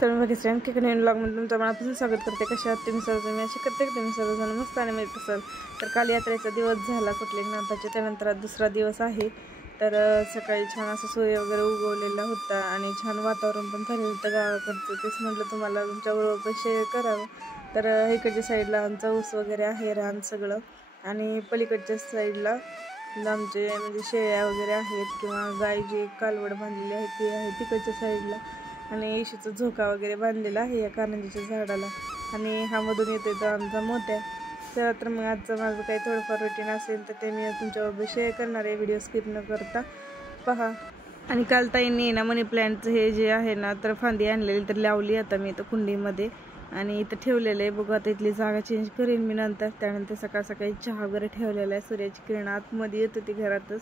नमस्कार, मी भाग्यश्री आणखी एका नवीन ब्लॉगमध्ये तुमचं मनापासून स्वागत करते. कशा आहात तुम्ही सर्वजण? मी अशी करते की तुम्ही सर्वजण मस्त आणि मिळत असाल. तर काल यात्रेचा दिवस झाला कुठलेनाथाच्या, त्यानंतर आज दुसरा दिवस आहे. तर सकाळी छान असं सूर्य वगैरे उगवलेला होता आणि छान वातावरण पण झालेलं होतं गावाकडचं. तेच म्हटलं तुम्हाला तुमच्याबरोबर पण शेअर करावं. तर इकडच्या साईडला आमचा ऊस वगैरे आहे, रान सगळं, आणि पलीकडच्या साईडला आमचे म्हणजे शेळ्या वगैरे आहेत किंवा गाय जी कालवड बांधलेली आहे ती आहे तिकडच्या साईडला. आणि इशीचा झोका वगैरे बांधलेला आहे या कारंजीच्या झाडाला. आणि हा मधून येतो तो आमचा मोठ्या. तर मग आजचं माझं काही थोडंफार रुटीन असेल तर ते मी तुमच्याबरोबर शेअर करणार आहे. व्हिडिओ स्किप न करता पहा. आणि काल ताईंनी ना मनी प्लॅन्टचं हे जे आहे ना तर फांदी आणलेली तर लावली आता मी इथं कुंडीमध्ये आणि इथं ठेवलेलं आहे. बघू आता इथली जागा चेंज करेन मी नंतर. त्यानंतर सकाळ सकाळी चहा वगैरे ठेवलेला आहे. सूर्याची किरण आतमध्ये येत होती घरातच.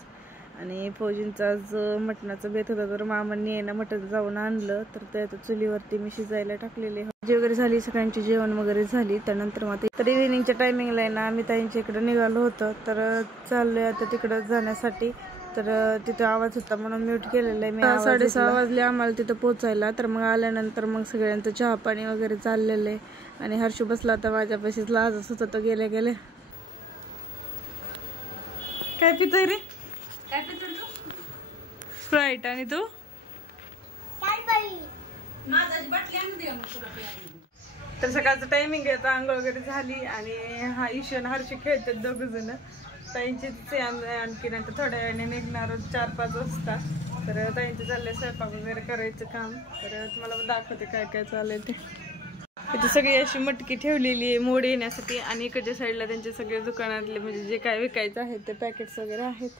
आणि फौजींचा आज मटणाचं बेत होता तर मामांनी आहे ना मटण जाऊन आणलं तर ते आता चुलीवरती मी शिजायला टाकलेले. भाजी वगैरे झाली, सगळ्यांची जेवण वगैरे झाली. त्यानंतर मग तर इव्हिनिंगच्या टायमिंगला आहे ना आम्ही ताईंच्या इकडे निघालो होतो तर चाललोय आता तिकडं जाण्यासाठी. तर तिथं आवाज होता म्हणून म्यूट केलेला आहे मी. 6:30 वाजले आम्हाला तिथं पोचायला. तर मग आल्यानंतर मग सगळ्यांचं चहा पाणी वगैरे चाललेलं आहे. आणि हर्षू बसला आता माझ्यापाशीच, लाजच होता तो गेले गेले. काय पितोय रे? काय पितो तू? स्प्राइट. आणि तू? तर सकाळचं टायमिंग आहे, तर आंघोळ वगैरे झाली आणि हा ईशान हर्षू खेळतात दोघ जण. ताईंचे आणखी नंतर थोड्या वेळाने निघणार 4-5 वाजता. तर ताईंचं चाललंय स्वयंपाक वगैरे करायचं काम. तर तुम्हाला दाखवते काय काय चाललंय ते. इथे सगळी अशी मटकी ठेवलेली आहे मोड येण्यासाठी. आणि इकडच्या साईडला त्यांचे सगळे दुकानातले म्हणजे जे काय विकायचं आहे ते पॅकेट्स वगैरे आहेत.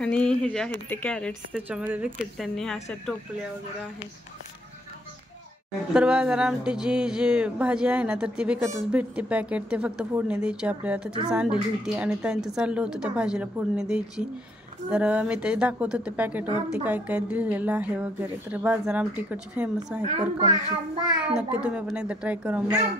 आणि हे जे आहेत ते कॅरेट्स त्याच्यामध्ये विकतात त्यांनी. अशा टोपल्या वगैरे आहेत. तर बाजार आमटीची जी भाजी आहे ना तर ती विकतच भेटते पॅकेट. ते फक्त फोडणी द्यायची आपल्याला. तर तीच आणलेली होती आणि त्यांचं चाललं होतं त्या भाजीला फोडणी द्यायची. तर मी ते दाखवत होते पॅकेटवरती काय काय दिलेलं आहे वगैरे. तर बाजार आमटी इकडची फेमस आहे करकमची. नक्की तुम्ही पण एकदा ट्राय करून बघा.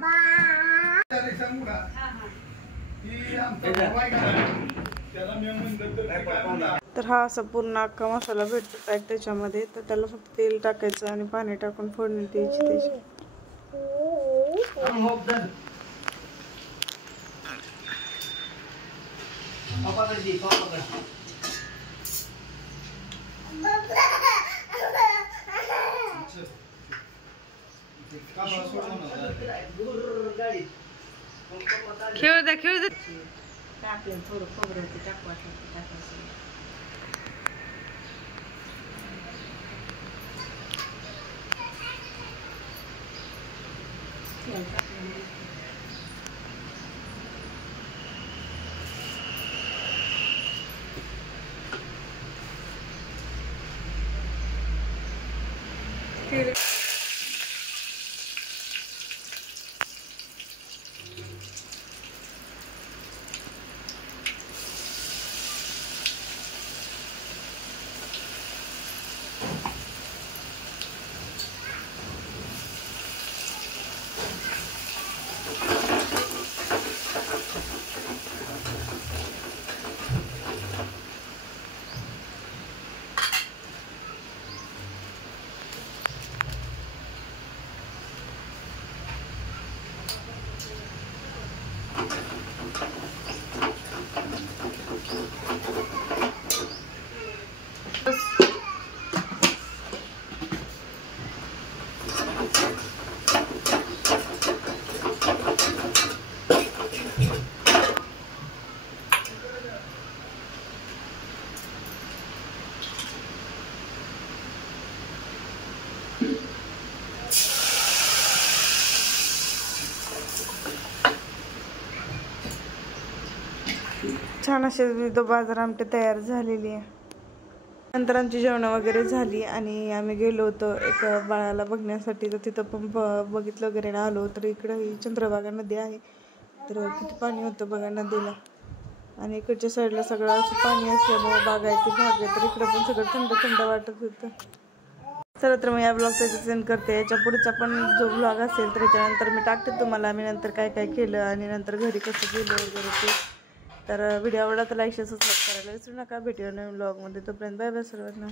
तर हा असा पूर्ण अख्खा मसाला भेटतो पॅक त्याच्यामध्ये. तर त्याला फक्त तेल टाकायचं आणि पाणी टाकून फोडणी द्यायची त्याची. खेळ द्या खेळ द्या. टाकलं थोडं खोबरं होते टाकवायचं टाकायचं. छान अशी तो बाजार आमटी तयार झालेली आहे. नंतर आमची जेवणं वगैरे झाली आणि आम्ही गेलो होतो एक बाळाला बघण्यासाठी. तर तिथं पण बघितलं वगैरे आलो. तर इकडं ही चंद्रभागा नदी आहे. तर किती पाणी होतं बघा नदीला. आणि इकडच्या साईडला सगळं असं पाणी असल्यामुळे बागायती भाग आहे. तर इकडं पण सगळं थंड थंड वाटत होतं. चला तर मग या ब्लॉगचा सेंड करते. याच्या पुढचा पण जो ब्लॉग असेल तर त्याच्यानंतर मी टाकते तुम्हाला मी नंतर काय काय केलं आणि नंतर घरी कसं गेलं वगैरे ते. तर व्हिडिओ आवडला तर लाईक शेअर सबस्क्राईब करायला विसरू नका. भेटूया नवीन ब्लॉगमध्ये. तोपर्यंत बाय बाय सर्वांना.